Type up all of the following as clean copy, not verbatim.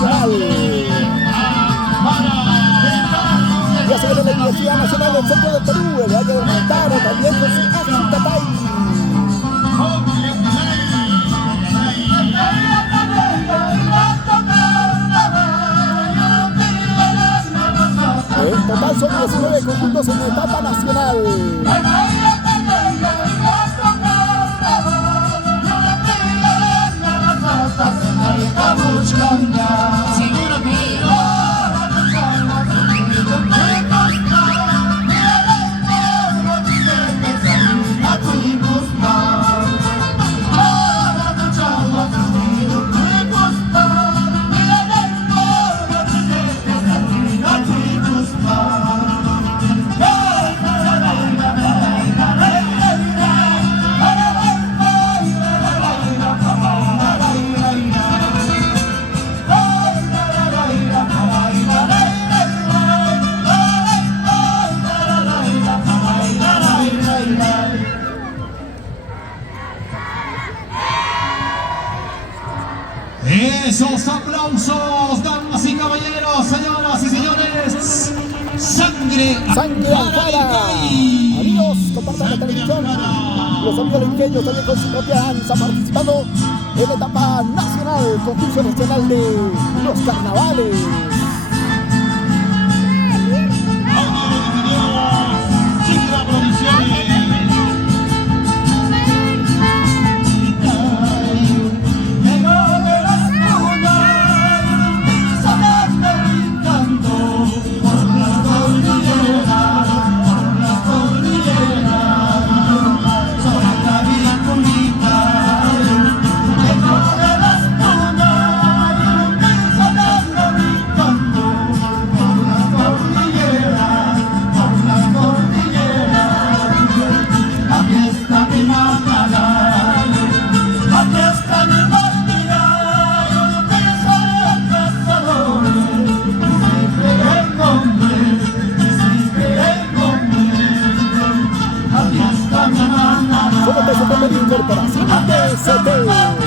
Nacional. Ya se viene la Universidad Nacional del Centro del Perú, el Valle del Montaro, también con su Azutatay. En total son 19 conjuntos en etapa nacional. Esos aplausos, damas y caballeros, señoras y señores. Sangre Afuera. Amigos, compartan la televisión. Los amigos lenqueños también con su propia danza participando en la etapa nacional, concurso nacional de los carnavales. Incorporación TCT.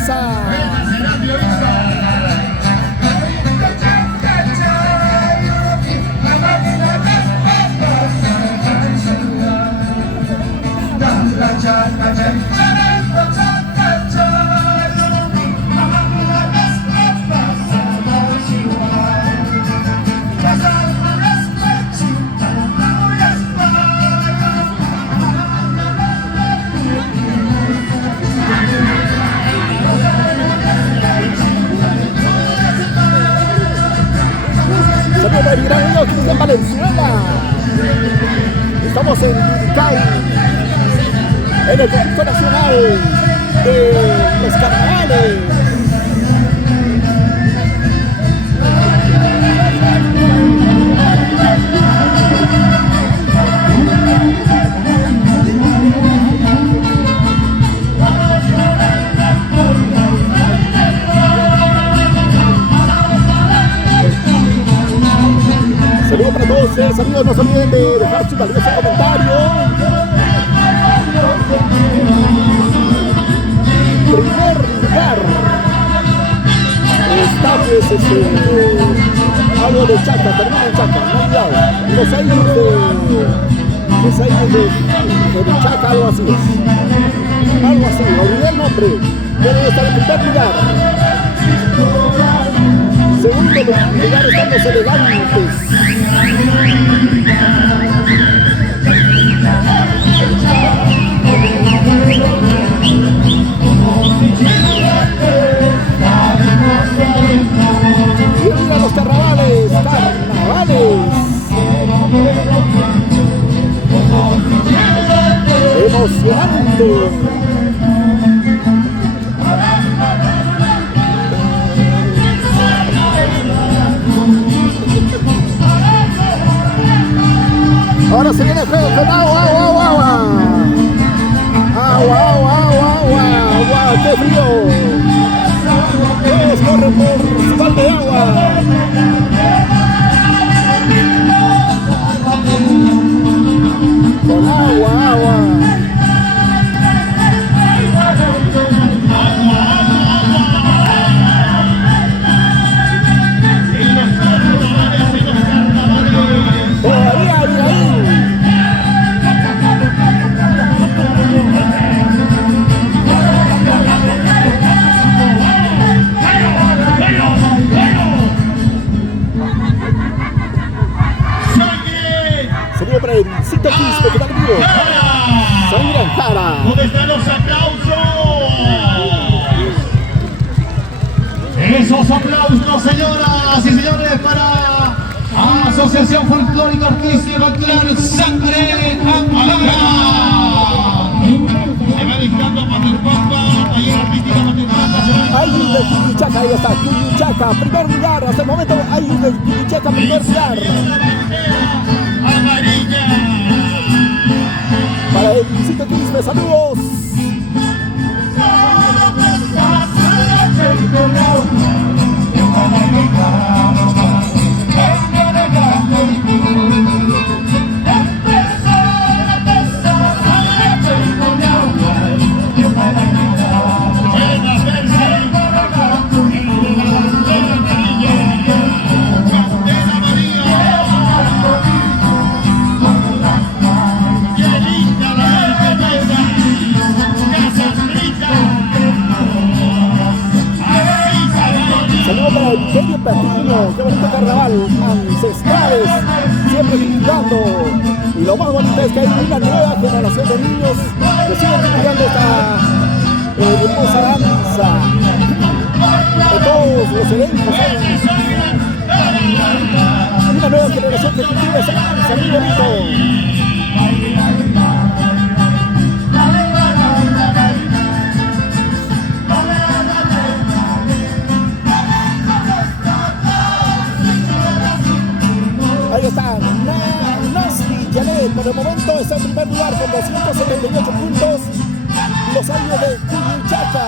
Mendoza. Saludos para el gran amigo Cristian Valenzuela. Estamos en Uruguay, en el concurso nacional de los carnavales. Saludos para todos ustedes, amigos, no se olviden de dejar su valioso comentario. Primer lugar está pues algo de Chaca, termina en Chaca, no olvidado. Los años de Chaca, algo así es. Algo así, olvidé el nombre, debe estar en primer lugar. Segundo lugar están los elegantes. Y a los carnavales, emocionante. Ahora se viene el juego con agua. Agua, qué frío. Todos corren por su balde de agua. Con agua. Todavía hay ahí. Saludo para el Cito Quispe, que tal amigo. Sangre en cara. ¿Dónde están los aplausos? Esos aplausos, señoras y señores, para Asociación Folclórica Artística Folclórica Sangre Amarga. Se va dictando Paterpampa, taller artística Paterpampa. Ayun del Quilichaca, ahí está, Quilichaca, primer lugar, hasta el momento Ayun del Quilichaca, primer lugar. Amarilla. Para el Cito Quispe, saludos. Saludos para el Imperio Patiño, qué bonito carnaval, ancestrales, siempre disfrutando. Y lo más bonito es que hay una nueva generación de niños que siguen disfrutando esta hermosa danza. De todos los eventos hay una nueva generación que cultiva esa danza muy bonito. Ahí está Nasty Janet, por el momento está en primer lugar con 278 puntos. Los años de Quilichaca.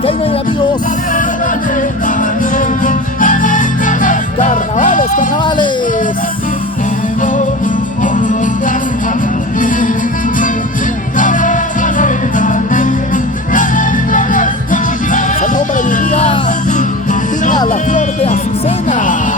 Palenqueña y amigos. Carnavales, carnavales. Saludos para mi amiga Tina La Flor de Azucena.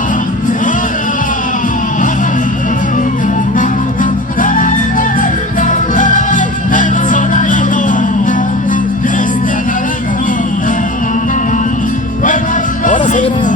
Ahora se viene